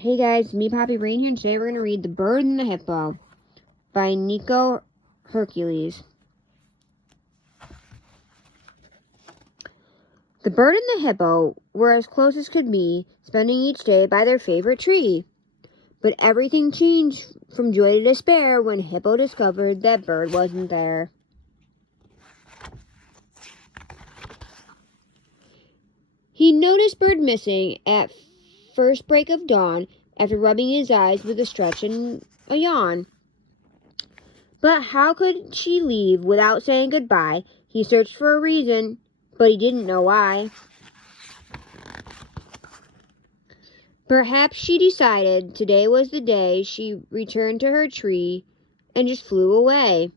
Hey guys, me Poppy Rain here, and today we're going to read The Bird and the Hippo by Nico Hercules. The bird and the hippo were as close as could be, spending each day by their favorite tree. But everything changed from joy to despair when Hippo discovered that Bird wasn't there. He noticed Bird missing at first break of dawn after rubbing his eyes with a stretch and a yawn. But how could she leave without saying goodbye? He searched for a reason, but he didn't know why. Perhaps she decided today was the day she returned to her tree and just flew away.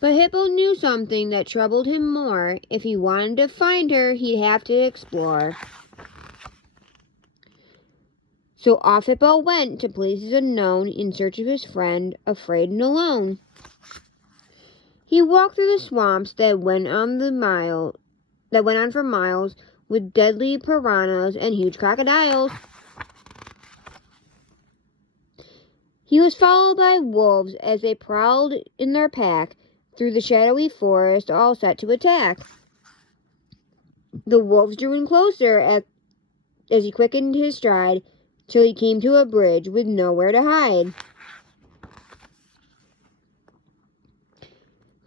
But Hippo knew something that troubled him more. If he wanted to find her, he'd have to explore. So off Hippo went to places unknown in search of his friend, afraid and alone. He walked through the swamps that went on for miles with deadly piranhas and huge crocodiles. He was followed by wolves as they prowled in their pack through the shadowy forest, all set to attack. The wolves drew in closer as he quickened his stride, till he came to a bridge with nowhere to hide.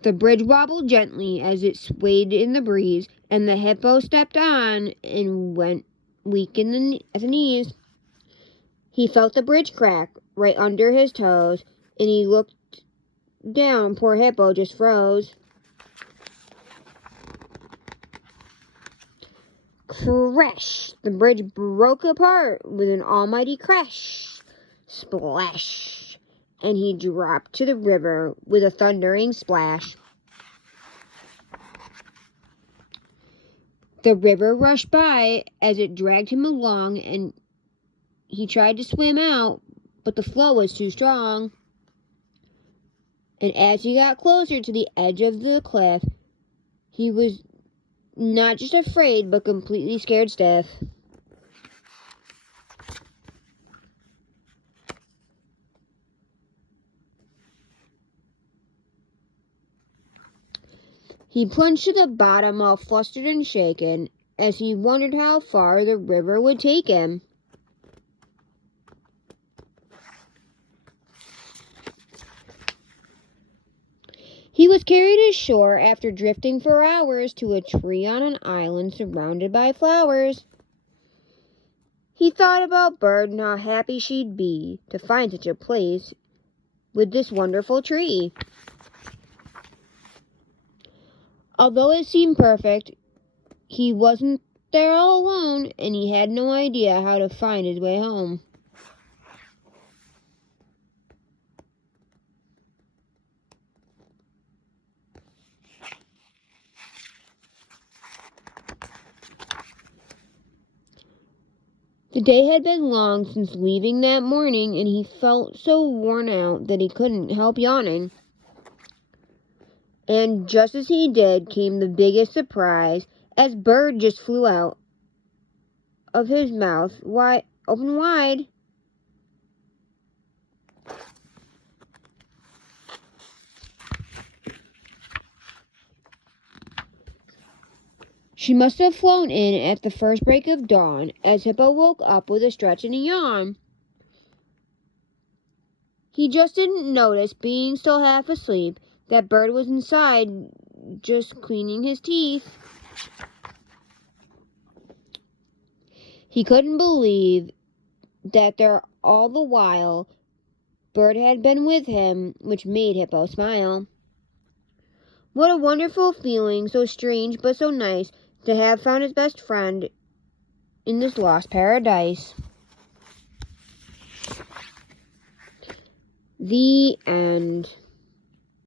The bridge wobbled gently as it swayed in the breeze, and the hippo stepped on and went weak at the knees. He felt the bridge crack right under his toes, and he looked down. Poor Hippo just froze. Crash! The bridge broke apart with an almighty crash. Splash! And he dropped to the river with a thundering splash. The river rushed by as it dragged him along, and he tried to swim out, but the flow was too strong. And as he got closer to the edge of the cliff, he was not just afraid, but completely scared stiff. He plunged to the bottom all flustered and shaken, as he wondered how far the river would take him. He was carried ashore after drifting for hours to a tree on an island surrounded by flowers. He thought about Bird and how happy she'd be to find such a place with this wonderful tree. Although it seemed perfect, he wasn't there all alone, and he had no idea how to find his way home. The day had been long since leaving that morning, and he felt so worn out that he couldn't help yawning. And just as he did came the biggest surprise, as Bird just flew out of his mouth open wide. She must have flown in at the first break of dawn, as Hippo woke up with a stretch and a yawn. He just didn't notice, being still half asleep, that Bird was inside, just cleaning his teeth. He couldn't believe that there all the while Bird had been with him, which made Hippo smile. What a wonderful feeling, so strange but so nice, to have found his best friend in this lost paradise. The end.